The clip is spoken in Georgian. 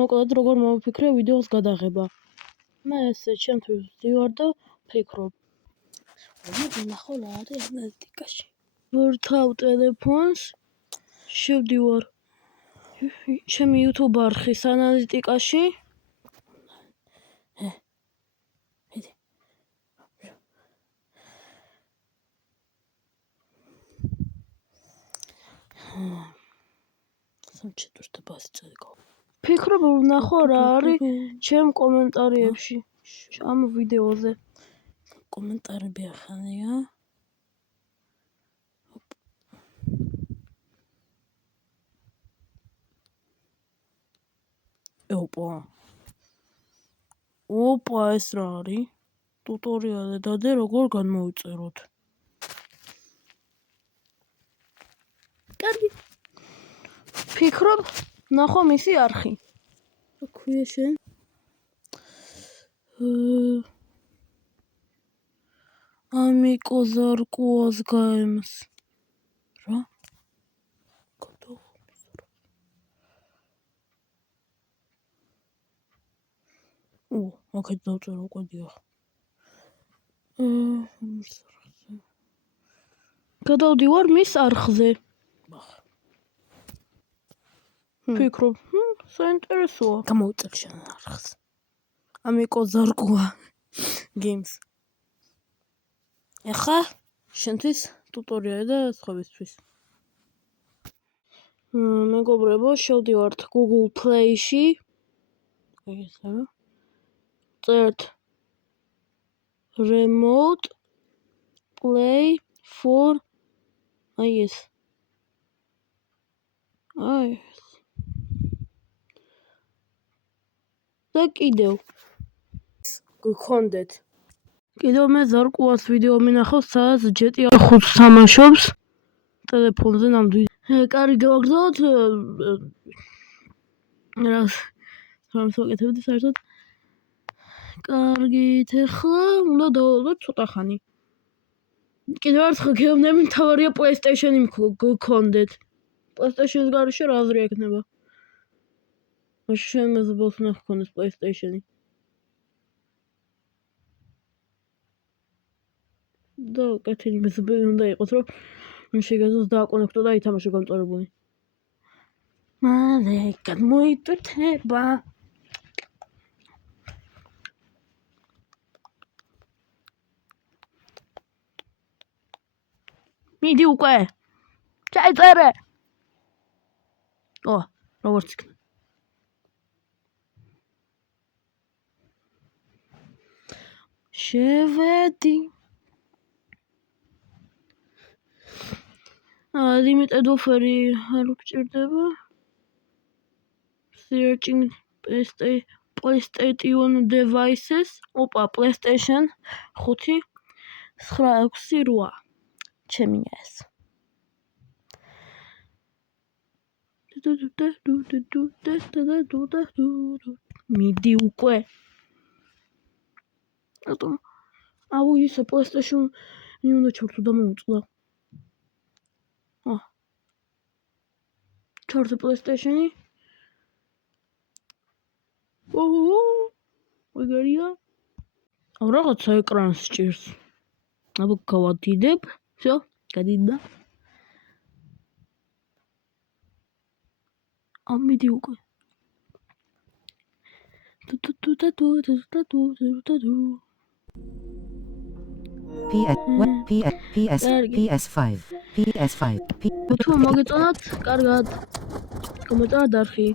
მოკლედ როგორ მოვიფიქრე ვიდეოს გადაღება. მე ესე ჩემთვის ვდივარ და ვფიქრობ. ვნახო რა არის ანალიტიკაში. ვორთავ ტელეფონს, შევდივარ ჩემი YouTube არხის ანალიტიკაში. ფიქრობ ვნახო რა არის ჩემ კომენტარებში ამ ვიდეოზე. კომენტარები ახალია. ოპა ეს რა არის? ტუტორიალი დადე როგორ განმოვიწეროთ. კარგი. ფიქრობ ნახო მისი არხი. აქვია შენ. ამიკო ზარკუას გაემს. რა? აქეთ დავწერო უკვე დიახ. გადავდივარ მის არხზე. ფიქრობ, საინტერესოა. გამოვიწერ შენ არხს. ამიკო ზარკუა games. ეხა შენთვის ტუტორიალი და სხვებისთვის. მეგობრებო, შევდივართ Google Play-ში. წერთ Remote Play for iOS. და კიდევ გქონდეთ. კიდევ მე ზარკუას ვიდეო მინახავს, სადაც GTA 5 თამაშობს ტელეფონზე ნამდვილად. კარგი გავაგზავნოთ. რას ვაკეთებდი საერთოდ? კარგით, ახლა უნდა დავუყოთ ცოტა ხანი. კიდევ ერთხელ გეუბნები, მთავარია PlayStation-ი გქონდეთ. PlayStation-ის გარეშე რა აზრი ექნება? მაშინ შენ მეზობელს უნდა გქონდეს PlayStation-ი. და კეთილი მეზობელი უნდა იყოს, რომ შეგეძლოს დააკონექტო და ითამაშო გამწვარებული. მალე გადმოიტვირთება. მიდი უკვე. ჩაიწერე. როგორც იქნება. შევედი. limited offer-ი არ გჭირდება. Searching PlayStation devices. ოპა, PlayStation 5 968. ჩემი ეს. მიდი უკვე. რატომ? ისე PlayStation-ი უნდა ჩართო და მოუწლა. ჩართო PlayStation-ი. ვიგარია. რაღაცა ეკრანს ჭირს. აბა გავადიდებ. всё, გადიდა. მიდი უკვე. PS5 თუ მოგეწონათ, კარგად. კომენტარად არხი.